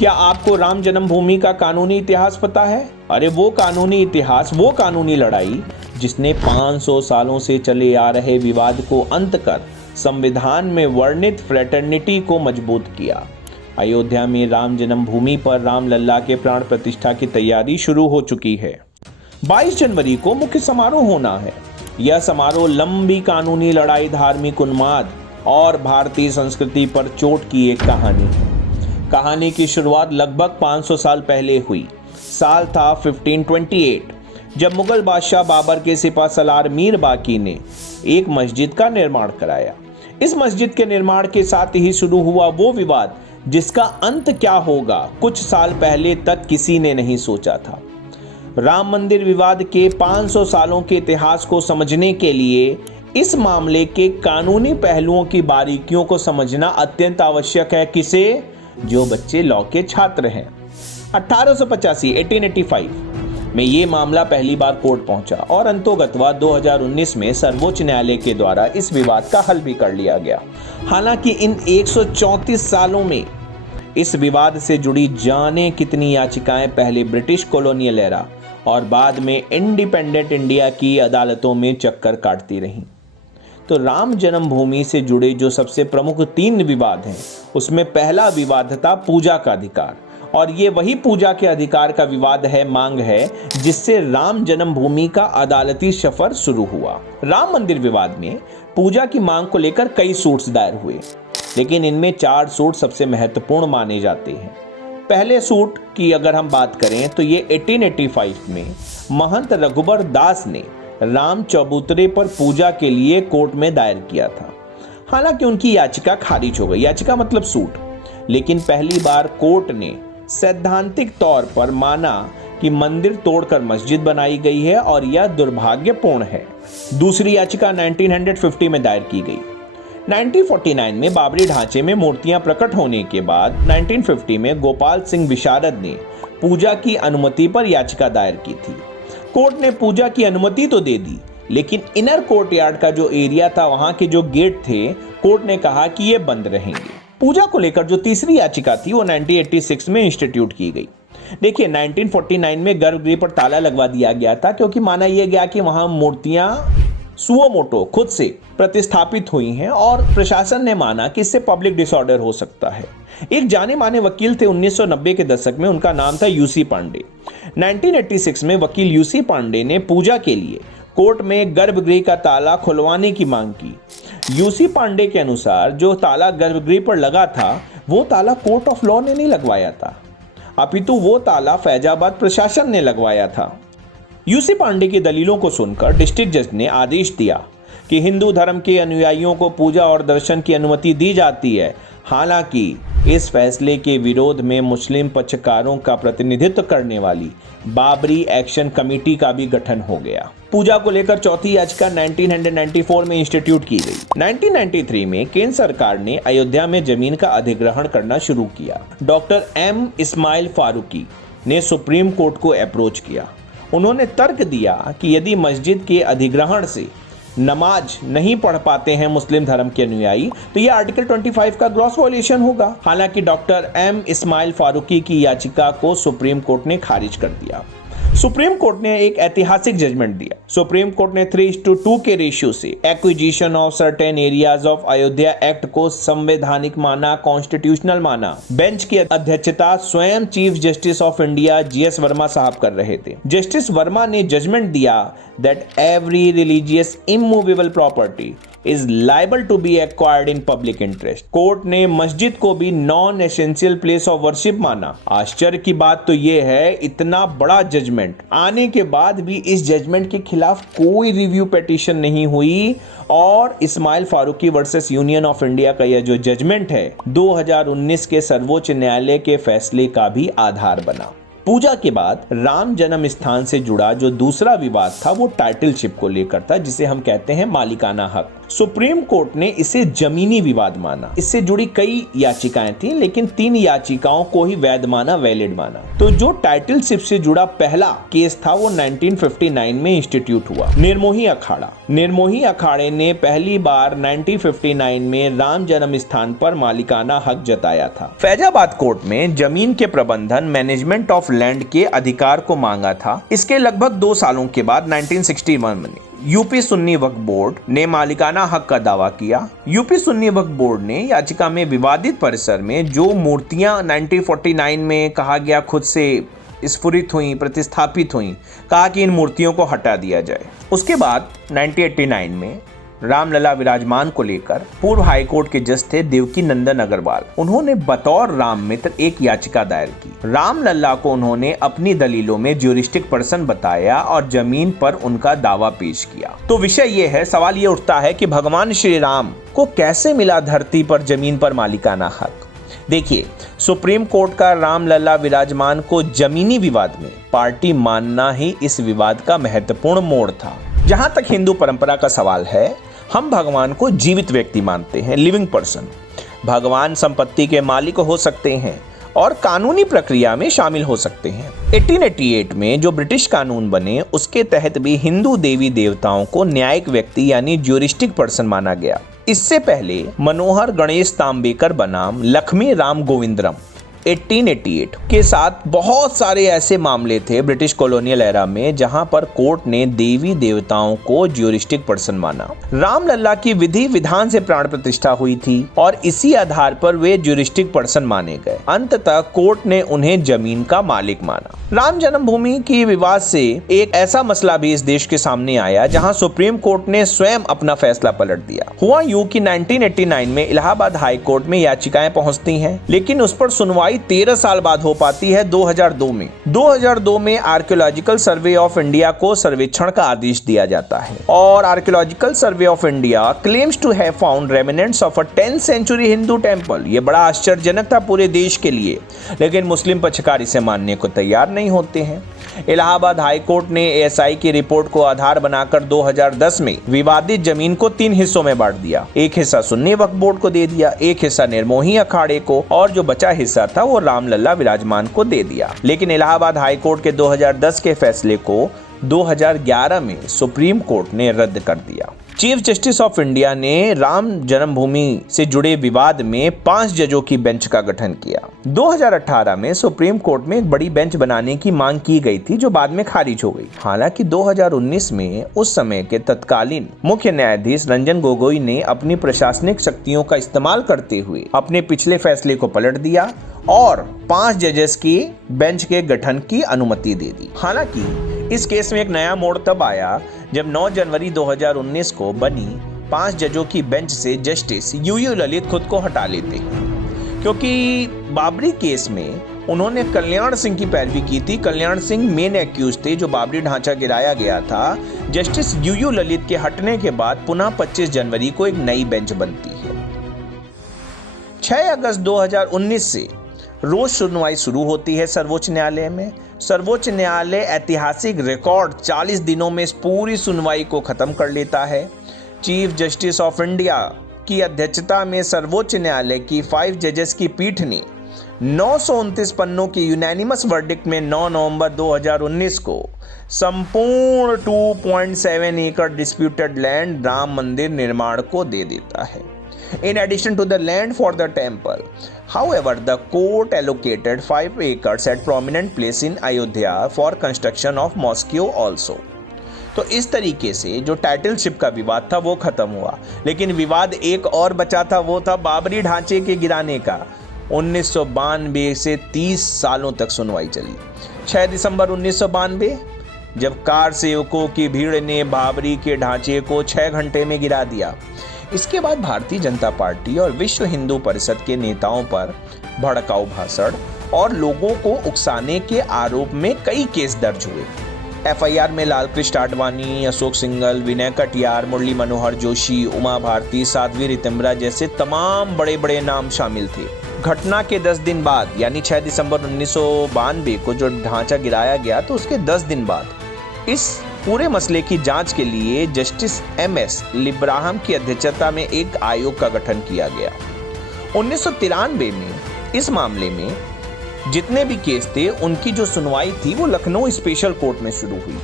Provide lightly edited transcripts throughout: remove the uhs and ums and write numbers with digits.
क्या आपको राम जन्मभूमि का कानूनी इतिहास पता है? अरे वो कानूनी इतिहास, वो कानूनी लड़ाई जिसने 500 सालों से चले आ रहे विवाद को अंत कर संविधान में वर्णित फ्रेटर्निटी को मजबूत किया। अयोध्या में राम जन्मभूमि पर रामलल्ला के प्राण प्रतिष्ठा की तैयारी शुरू हो चुकी है। 22 जनवरी को मुख्य समारोह होना है। यह समारोह लंबी कानूनी लड़ाई, धार्मिक उन्माद और भारतीय संस्कृति पर चोट की एक कहानी है। कहानी की शुरुआत लगभग 500 साल पहले हुई। साल था 1528, जब मुगल बादशाह बाबर के सिपह सलार मीर बाकी ने एक मस्जिद का निर्माण कराया। इस मस्जिद के निर्माण के साथ ही शुरू हुआ वो विवाद जिसका अंत क्या होगा, कुछ साल पहले तक किसी ने नहीं सोचा था। राम मंदिर विवाद के 500 सालों के इतिहास को समझने के लिए इस मामले के कानूनी पहलुओं की बारीकियों को समझना अत्यंत आवश्यक है। किसे? जो बच्चे लॉ के छात्र हैं। 1885 में ये मामला पहली बार कोर्ट पहुंचा और अंतोगत्वा 2019 में सर्वोच्च न्यायालय के द्वारा इस विवाद का हल भी कर लिया गया। हालांकि इन 134 सालों में इस विवाद से जुड़ी जाने कितनी याचिकाएं पहले ब्रिटिश कॉलोनियल एरा और बाद में इंडिपेंडेंट इंडिया की अदालतों में चक्कर काटती रहीं। तो राम जन्मभूमि से जुड़े जो सबसे प्रमुख 3 विवाद हैं, उसमें पहला विवाद था पूजा का अधिकार, और ये वही पूजा के अधिकार का विवाद है, मांग है, जिससे राम जन्मभूमि का अदालती सफर शुरू हुआ। राम मंदिर विवाद में पूजा की मांग को लेकर कई सूट्स दायर हुए, लेकिन इनमें 4 सूट सबसे महत्वपूर्ण माने जाते हैं। पहले सूट की अगर हम बात करें तो ये 1885 में महंत रघुबर दास ने राम चबूतरे पर पूजा के लिए कोर्ट में दायर किया था। हालांकि उनकी याचिका खारिज हो गई, याचिका मतलब सूट, लेकिन पहली बार कोर्ट ने सैद्धांतिक तौर पर माना कि मंदिर तोड़कर मस्जिद बनाई गई है और यह दुर्भाग्यपूर्ण है। दूसरी याचिका 1950 में दायर की गई। 1949 में बाबरी ढांचे में मूर्तियां प्रकट होने के बाद 1950 में गोपाल सिंह विशारद ने पूजा की अनुमति पर याचिका दायर की थी। कोर्ट ने पूजा की अनुमति तो दे दी, लेकिन इनर कोर्ट यार्ड का जो एरिया था, वहां के जो गेट थे, कोर्ट ने कहा कि ये बंद रहेंगे। पूजा को लेकर जो तीसरी याचिका थी वो 1986 में इंस्टीट्यूट की गई। देखिए, 1949 में गर्भगृह पर ताला लगवा दिया गया था क्योंकि माना यह गया कि वहां मूर्तियां सुओ मोटो खुद से प्रतिस्थापित हुई हैं और प्रशासन ने माना कि इससे पब्लिक डिसऑर्डर हो सकता है। एक जाने माने वकील थे 1990 के दशक में, उनका नाम था यूसी पांडे। 1986 में वकील यूसी पांडे ने पूजा के लिए कोर्ट में गर्भगृह का ताला खुलवाने की मांग की। यूसी पांडे के अनुसार जो ताला गर्भगृह पर लगा था वो ताला कोर्ट ऑफ लॉ ने नहीं लगवाया था, अपितु वो ताला फैजाबाद प्रशासन ने लगवाया था। यूसी पांडे की दलीलों को सुनकर डिस्ट्रिक्ट जज ने आदेश दिया कि हिंदू धर्म के अनुयायियों को पूजा और दर्शन की अनुमति दी जाती है। हालांकि इस फैसले के विरोध में मुस्लिम पक्षकारों का प्रतिनिधित्व करने वाली बाबरी एक्शन कमेटी का भी गठन हो गया। पूजा को लेकर चौथी याचिका 1994 में इंस्टीट्यूट की गई। 1993 में केंद्र सरकार ने अयोध्या में जमीन का अधिग्रहण करना शुरू किया। डॉक्टर एम इस्माइल फारूकी ने सुप्रीम कोर्ट को अप्रोच किया। उन्होंने तर्क दिया कि यदि मस्जिद के अधिग्रहण से नमाज नहीं पढ़ पाते हैं मुस्लिम धर्म के अनुयायी तो यह आर्टिकल 25 का ग्रॉस वॉयलेशन होगा। हालांकि डॉक्टर एम इस्माइल फारूकी की याचिका को सुप्रीम कोर्ट ने खारिज कर दिया। सुप्रीम कोर्ट ने एक ऐतिहासिक जजमेंट दिया। सुप्रीम कोर्ट ने 3:2 के रेशियो से acquisition of certain areas of Ayodhya act को संवैधानिक माना, कॉन्स्टिट्यूशनल माना। बेंच की अध्यक्षता स्वयं chief justice of India GS Verma साहब कर रहे थे। जस्टिस वर्मा ने जजमेंट दिया that every religious immovable property is liable to be acquired in public interest। Court ने मस्जिद को भी non essential place of worship माना। आश्चर्य की बात तो यह है, इतना बड़ा जजमेंट आने के बाद भी इस जजमेंट के खिलाफ कोई रिव्यू पिटीशन नहीं हुई और Ismail Faruqui versus union of India का यह जो जजमेंट है 2019 के सर्वोच्च न्यायालय के फैसले का भी आधार बना। पूजा के बाद राम जन्म स्थान से जुड़ा जो दूसरा विवाद था वो टाइटलशिप को लेकर था, जिसे हम कहते हैं मालिकाना हक। सुप्रीम कोर्ट ने इसे जमीनी विवाद माना। इससे जुड़ी कई याचिकाएं थी, लेकिन 3 याचिकाओं को ही वैध माना, वैलिड माना। तो जो टाइटलशिप से जुड़ा पहला केस था वो 1959 में इंस्टीट्यूट हुआ। निर्मोही अखाड़ा। निर्मोही अखाड़े ने पहली बार 1959 में राम जन्म स्थान पर मालिकाना हक जताया था। फैजाबाद कोर्ट में जमीन के प्रबंधन, मैनेजमेंट ऑफ लैंड के अधिकार को मांगा था। इसके लगभग 2 सालों के बाद 1961 में यूपी सुन्नी वक्फ बोर्ड ने मालिकाना हक का दावा किया। यूपी सुन्नी वक्फ बोर्ड ने याचिका में विवादित परिसर में जो मूर्तियां 1949 में कहा गया खुद से स्फुरित हुई, प्रतिस्थापित हुई, कहा कि इन मूर्तियों को हटा दिया जाए। उसके बाद 1989 में रामलला विराजमान को लेकर पूर्व हाईकोर्ट के जज थे देवकी नंदन अग्रवाल। उन्होंने बतौर राम मित्र एक याचिका दायर की। रामलला को उन्होंने अपनी दलीलों में ज्यूरिस्टिक पर्सन बताया और जमीन पर उनका दावा पेश किया। तो विषय ये है, सवाल ये उठता है कि भगवान श्री राम को कैसे मिला धरती पर जमीन पर मालिकाना हक। देखिए, सुप्रीम कोर्ट का रामलला विराजमान को जमीनी विवाद में पार्टी मानना ही इस विवाद का महत्वपूर्ण मोड़ था। जहां तक हिंदू परंपरा का सवाल है, हम भगवान को जीवित व्यक्ति मानते हैं, लिविंग पर्सन। भगवान संपत्ति के मालिक हो सकते हैं और कानूनी प्रक्रिया में शामिल हो सकते हैं। 1888 में जो ब्रिटिश कानून बने उसके तहत भी हिंदू देवी देवताओं को न्यायिक व्यक्ति यानी ज्यूरिस्टिक पर्सन माना गया। इससे पहले मनोहर गणेश तांबेकर बनाम लक्ष्मी राम गोविंदरम 1888 के साथ बहुत सारे ऐसे मामले थे ब्रिटिश कॉलोनियल एरा में जहां पर कोर्ट ने देवी देवताओं को ज्यूरिस्टिक पर्सन माना। रामलला की विधि विधान से प्राण प्रतिष्ठा हुई थी और इसी आधार पर वे ज्यूरिस्टिक पर्सन माने गए। अंततः कोर्ट ने उन्हें जमीन का मालिक माना। राम जन्मभूमि की विवाद से एक ऐसा मसला भी इस देश के सामने आया जहां सुप्रीम कोर्ट ने स्वयं अपना फैसला पलट दिया। हुआ यूं कि 1989 में इलाहाबाद हाई कोर्ट में याचिकाएं पहुंचती हैं, लेकिन उस पर सुनवाई 13 साल बाद हो पाती है 2002 में। 2002 में आर्कियोलॉजिकल सर्वे ऑफ इंडिया को सर्वेक्षण का आदेश दिया जाता है और archaeological survey of India claims to have found remnants of a 10th century Hindu temple. ये बड़ा आश्चर्यजनक था पूरे देश के लिए, लेकिन मुस्लिम पक्षकार इसे मानने को तैयार नहीं होते हैं। इलाहाबाद हाई कोर्ट ने एएसआई की रिपोर्ट को आधार बनाकर 2010 में विवादित जमीन को 3 हिस्सों में बांट दिया। एक हिस्सा सुन्नी वक्फ बोर्ड को दे दिया, एक हिस्सा निर्मोही अखाड़े को और जो बचा हिस्सा था वो रामलला विराजमान को दे दिया। लेकिन इलाहाबाद हाई कोर्ट के 2010 के फैसले को 2011 में सुप्रीम कोर्ट ने रद्द कर दिया। चीफ जस्टिस ऑफ इंडिया ने राम जन्मभूमि से जुड़े विवाद में 5 जजों की बेंच का गठन किया। 2018 में सुप्रीम कोर्ट में एक बड़ी बेंच बनाने की मांग की गई थी जो बाद में खारिज हो गई। हालांकि 2019 में उस समय के तत्कालीन मुख्य न्यायाधीश रंजन गोगोई ने अपनी प्रशासनिक शक्तियों का इस्तेमाल करते हुए अपने पिछले फैसले को पलट दिया और 5 जजेस की बेंच के गठन की अनुमति दे दी। हालांकि इस केस में एक नया मोड़ तब आया जब 9 जनवरी 2019 को बनी 5 जजों की बेंच से जस्टिस यूयू ललित खुद को हटा लेते हैं, क्योंकि बाबरी केस में उन्होंने कल्याण सिंह की पैरवी की थी। कल्याण सिंह मेन एक्यूज थे जो बाबरी ढांचा गिराया गया था। जस्टिस यूयू ललित के हटने के बाद पुनः 25 जनवरी को एक नई बेंच बनती है। 6 अगस्त 2019 से रोज सुनवाई शुरू होती है सर्वोच्च न्यायालय में। सर्वोच्च न्यायालय ऐतिहासिक रिकॉर्ड 40 दिनों में इस पूरी सुनवाई को खत्म कर लेता है। चीफ जस्टिस ऑफ इंडिया की अध्यक्षता में सर्वोच्च न्यायालय की 5 जजेस की पीठ ने 929 पन्नों की यूनैनिमस वर्डिक्ट में 9 नवंबर 2019 को संपूर्ण 2.7 एकड़ डिस्प्यूटेड लैंड राम मंदिर निर्माण को दे देता है। In addition to the land for the temple, however, the court allocated 5 acres at prominent place in Ayodhya for construction of mosque also. तो इस तरीके से जो टाइटलशिप का विवाद था वो खत्म हुआ, लेकिन विवाद एक और बचा था, वो था बाबरी ढांचे के गिराने का। 1992 से 30 सालों तक सुनवाई चली। 6 दिसंबर 1992 जब कार सेवकों की भीड़ ने बाबरी के ढांचे को 6 घंटे में गिरा दिया। इसके बाद भारतीय जनता पार्टी और विश्व हिंदू परिषद के नेताओं पर भड़काऊ भाषण और लोगों को उकसाने के आरोप में कई केस दर्ज हुए। एफआईआर में लालकृष्ण आडवाणी, अशोक सिंघल, विनय कटियार, मुरली मनोहर जोशी, उमा भारती, साध्वी रितंबरा जैसे तमाम बड़े बड़े नाम शामिल थे। घटना के 10 दिन बाद यानी 6 दिसंबर 1992 को जो ढांचा गिराया गया, तो उसके 10 दिन बाद इस पूरे मसले की जांच के लिए जस्टिस एमएस लिब्राहम की अध्यक्षता में एक आयोग का गठन किया गया। 1993 में इस मामले में जितने भी केस थे उनकी जो सुनवाई थी वो लखनऊ स्पेशल कोर्ट में शुरू हुई।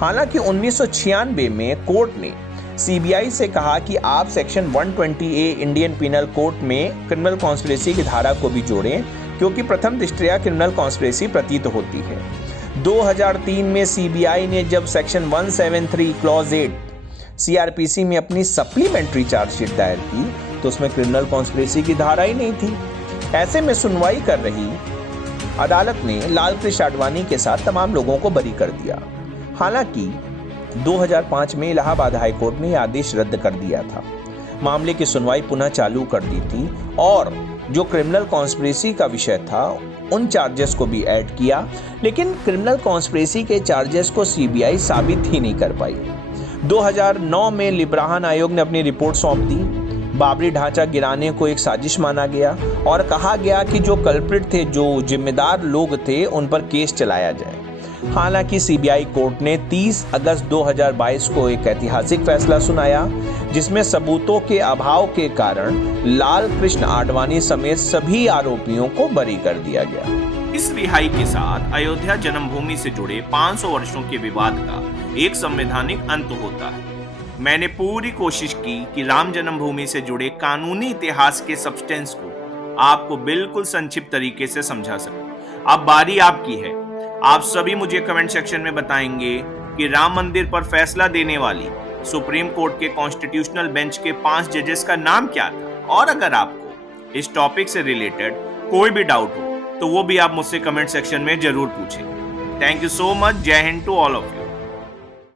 हालांकि 1996 में कोर्ट ने सीबीआई से कहा कि आप section 120A Indian penal code में क्रिमिनल कॉन्स्पिरेसी की धारा को भी जोड़ें, क्योंकि प्रथम दृष्टया क्रिमिनल कॉन्स्पिरेसी प्रतीत होती है। 2003 में सीबीआई ने जब सेक्शन 173 क्लॉज 8 सीआरपीसी में अपनी सप्लीमेंट्री चार्जशीट दायर की तो उसमें क्रिमिनल कॉन्स्पिरेसी की धारा ही नहीं थी। ऐसे में सुनवाई कर रही अदालत ने लाल कृष्ण आडवाणी के साथ तमाम लोगों को बरी कर दिया। हालांकि 2005 में इलाहाबाद हाई कोर्ट ने यह आदेश रद्द कर दिया था। मामले की सुनवाई पुनः चालू कर दी थी और जो क्रिमिनल कॉन्स्पिरेसी का विषय था उन चार्जेस को भी ऐड किया, लेकिन क्रिमिनल कॉन्स्पिरेसी के चार्जेस को सीबीआई साबित ही नहीं कर पाई। 2009 में लिब्राहम आयोग ने अपनी रिपोर्ट सौंप दी। बाबरी ढांचा गिराने को एक साजिश माना गया और कहा गया कि जो कल्प्रिट थे, जो जिम्मेदार लोग थे, उन पर केस चलाया जाए। हालांकि सीबीआई कोर्ट ने 30 अगस्त 2022 को एक ऐतिहासिक फैसला सुनाया जिसमें सबूतों के अभाव के कारण लाल कृष्ण आडवाणी समेत सभी आरोपियों को बरी कर दिया गया। इस रिहाई के साथ अयोध्या जन्मभूमि से जुड़े 500 वर्षों के विवाद का एक संवैधानिक अंत होता है। मैंने पूरी कोशिश की कि राम जन्मभूमि से जुड़े कानूनी इतिहास के सब्सटेंस को आपको बिल्कुल संक्षिप्त तरीके से समझा सकूं। अब बारी आपकी है। आप सभी मुझे कमेंट सेक्शन में बताएंगे कि राम मंदिर पर फैसला देने वाली सुप्रीम कोर्ट के कॉन्स्टिट्यूशनल बेंच के 5 जजेस का नाम क्या था, और अगर आपको इस टॉपिक से रिलेटेड कोई भी डाउट हो तो वो भी आप मुझसे कमेंट सेक्शन में जरूर पूछें। Thank you so much. जय हिंद टू ऑल ऑफ यू।